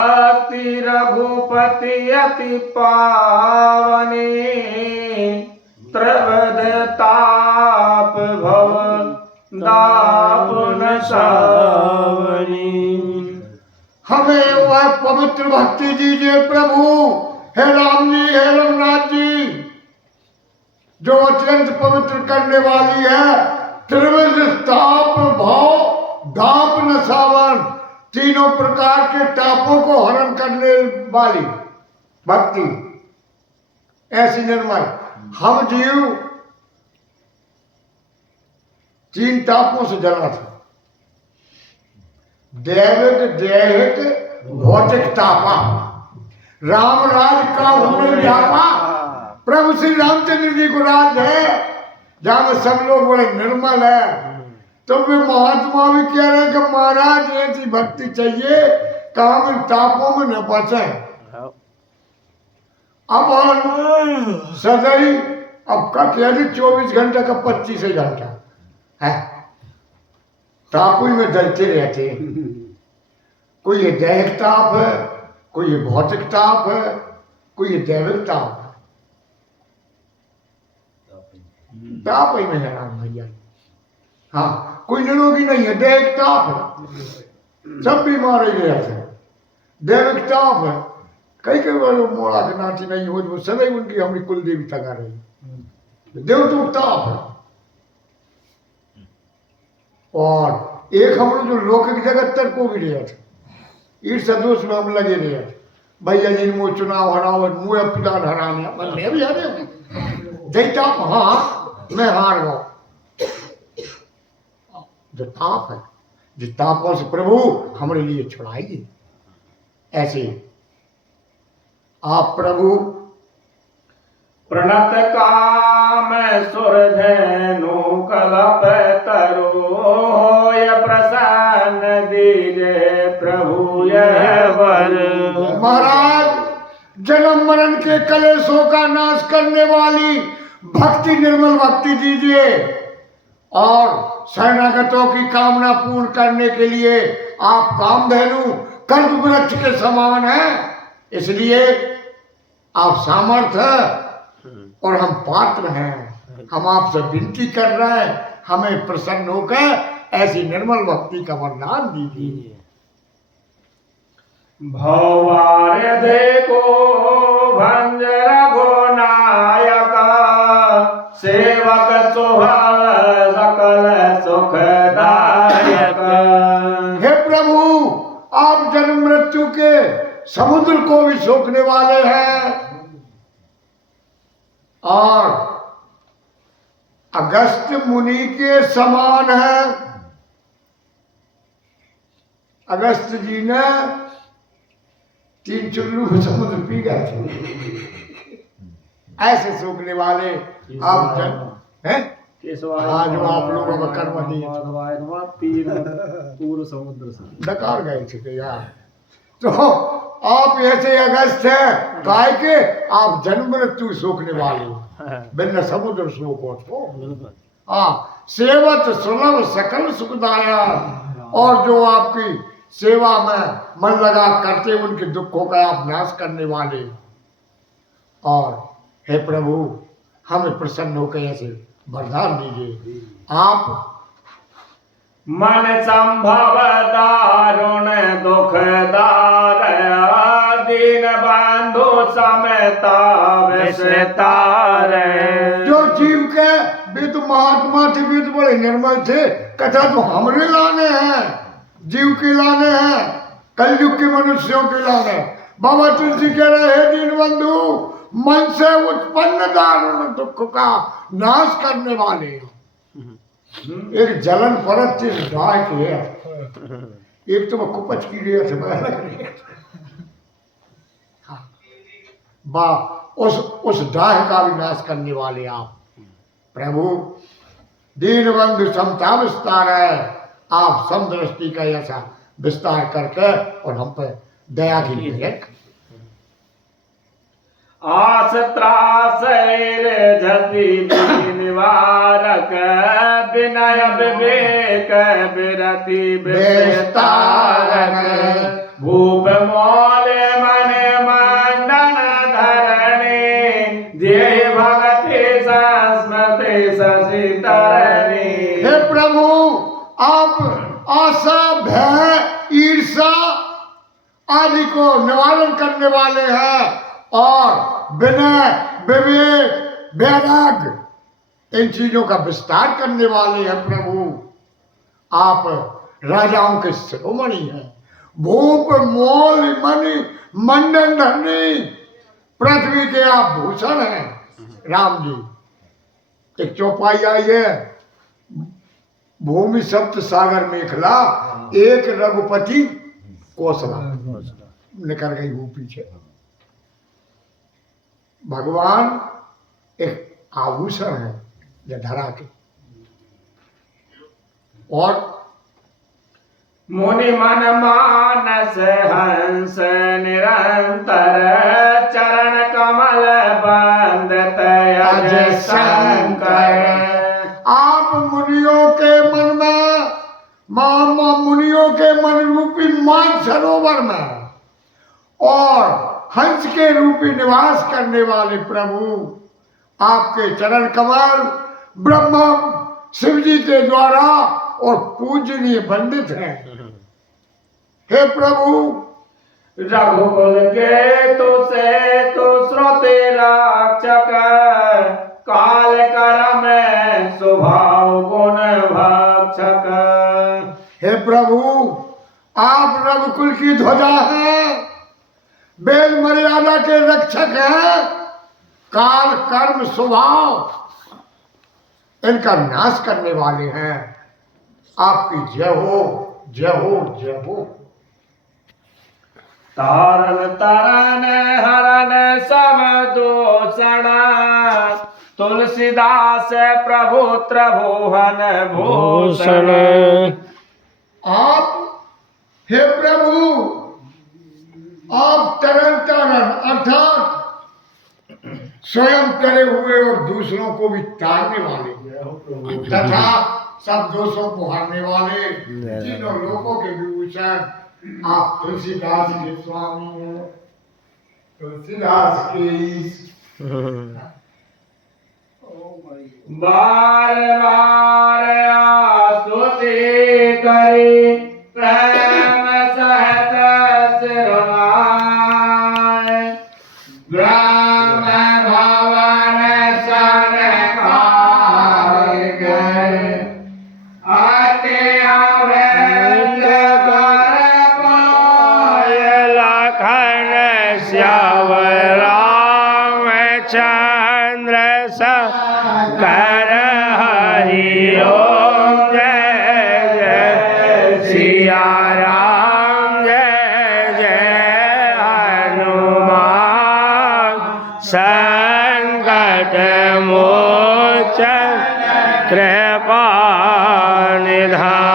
अति रघुपति अति पावनी त्रिविधताप भव दापुन सावनी। हमें वह पवित्र भक्ति दीजिए प्रभु। हे राम जी, हे रघुनाथ जी, जो अत्यंत पवित्र करने वाली है। त्रिविध ताप भव दाप न सावन, तीनों प्रकार के तापों को हरण करने वाली भक्ति ऐसी निर्मल। हम जीव तीन तापों से जला था। दैविक, दैहिक, भौतिक तापा। राम राज का हमने व्यापा। प्रभु श्री रामचंद्र जी को राज है जहां में सब लोग बड़े निर्मल है। तो वे महात्मा भी कह रहे हैं कि महाराज ऐसी भक्ति चाहिए काम इन तापों में न पहुंचे। अब सदैव अब का कह दी 24 घंटे का 25 घंटा है ताप में जलते रहते हैं। कोई ये दैहिक ताप है, कोई ये भौतिक ताप है, कोई ये दैविक ताप है। ताप ही में है राम भैया। हाँ, कोई निरोगी नहीं है, दैहिक ताप है, सब बीमार ही रहते हैं। दैविक ताप है, कई बार मोड़ा के नाची नहीं हो वो सदैव उनकी हमारी कुल देवी तका रही। देवतुक ताप है। और एक हम जो लौकिक जगत तक को भी रहे थे, ईर्ष्या दोष में हम लगे रहे थे। भैया जी वो चुनाव हराओ, मुँह पिलान हराने मैं भी हरे जैता। हाँ, मैं हार गया। जो ताप है, जिस तापों से प्रभु हमारे लिए छुड़ाइए। ऐसे आप प्रभु प्रणत काम सुर धनु कलप तरु होय प्रसन्न दीजे प्रभु यह वर। महाराज जन्म मरण के कलेशों का नाश करने वाली भक्ति, निर्मल भक्ति दीजिए। और शरणागतों की कामना पूर्ण करने के लिए आप कामधेनु कल्प वृक्ष के समान हैं, इसलिए आप सामर्थ्य और हम पात्र हैं। हम आपसे विनती कर रहे हैं, हमें प्रसन्न होकर ऐसी निर्मल भक्ति का वरदान दीजिए। भवार्य को भंज रघुनायक सेवक स्वभाव सकल सुखदायक। हे प्रभु, आप जन्म मृत्यु के समुद्र को भी सोखने वाले हैं और अगस्त मुनि के समान है। अगस्त जी ने 3 चुल्लू समुद्र पी गए थे। ऐसे सोखने वाले आप जन हैं। आज आप लोगों का कर्म दिए पूर्व समुद्र से डकार गए थे यार। तो आप ऐसे अगस्त हैं, काय के आप जन्म मृत्यु सोखने वाले बिन समुद्र शोको तो। हाँ, सेवत सुलभ सकल सुखदाया। और जो आपकी सेवा में मन लगा करते उनके दुखों का आप नाश करने वाले। और हे प्रभु, हमें प्रसन्न होकर ऐसे वरदान दीजिए। आप मन संभव दारुण दुखदार दीन बंधु समेता विस्तार। जो जीव के विद महात्मा थे, विद बड़े निर्मल थे, कथा तो हमरे लाने हैं, जीव के लाने हैं, कलयुग के मनुष्यों के लाने। बाबा तुलसी कह रहे हैं, दीन बंधु मन से उत्पन्न दारुण दुख का नाश करने वाले। एक जलन परत थी गाय की है, एक तो मैं कुपच की रही थे बा उस डाह का भी नाश करने वाले आप प्रभु। दीन बंधु समता विस्तार है। आप समदृष्टि का ऐसा विस्तार करके और हम पर दया की लिए। आस त्रास झति निवारक विनय विवेक विरति विस्तारक भूप मोर आदि को निवारण करने वाले हैं और विनय, विवेक, वैराग्य इन चीजों का विस्तार करने वाले हैं प्रभु। आप राजाओं के शिरोमणि हैं, भूप मोल मणि मंडन धरनी, पृथ्वी के आप भूषण हैं राम जी। एक चौपाई आई है, भूमि सप्त सागर मेखला, एक रघुपति कौशला, निकल गई वो पीछे। भगवान एक आभूषण है ये धरा के। और मुनि मन मानस हंस निरंतर, चरण कमल बंदत अजय शंकर। आप मुनियों के मन में, मुनियों के मन रूपी मान सरोवर में और हंस के रूपी निवास करने वाले प्रभु, आपके चरण कमल ब्रह्मा शिव जी के द्वारा और पूजनीय पंडित हैं। हे प्रभु, रघुकुल के तुसे तु श्रुति रक्षक, काल करम स्वभाव गुण भक्षक। हे प्रभु, आप रघुकुल की ध्वजा हैं, वेद मर्यादा के रक्षक हैं, काल कर्म स्वभाव इनका नाश करने वाले हैं। आपकी जय हो, जय हो, जय हो। तारन तरन हरन सब दूषण, तुलसीदास प्रभु त्रिभुवन भूषण। आप हे प्रभु, आप तरन तारण अर्थात स्वयं करे हुए और दूसरों को भी तारने वाले तथा सब दोषों को हारने वाले, तीनों लोगों के विभूषण आप तुलसीदास के स्वामी हैं, तुलसीदास के बार बार स्तुति करी, प्रेम सहत सिरनाय। ब्रह्म भवन सन काय गए, अति अवैध कर पाय। लखन श्याम रामचंद्र कर हरि ओम, जय जय सिया राम, जय जय हनुमान, संकट मोचन कृपा निधान।